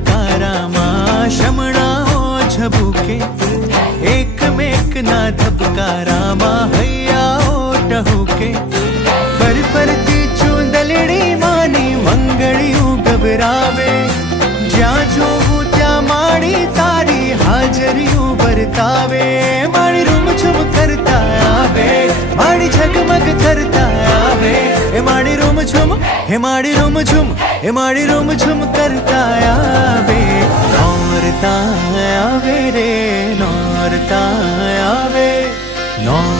અંધકારામાં શમણાઓ ઝબૂકે, એકમેકના ધબકારામાં હૈયાઓ ટહુકે. ફરફરતી ચૂંદલડી માની મંગળિયું ગભરાવે, જ્યાં જોવું ત્યાં માડી તારી હાજરીયું વર્તાવે. માડી રૂમઝૂમ કરતા આવે, માડી ઝગમગ કરતા આવે. એ માડી રૂમઝૂમ, હે માડી રૂમઝૂમ, હે માડી રૂમઝૂમ કરતા આવે. નોરતા આવે રે, નોરતા આવે, નોર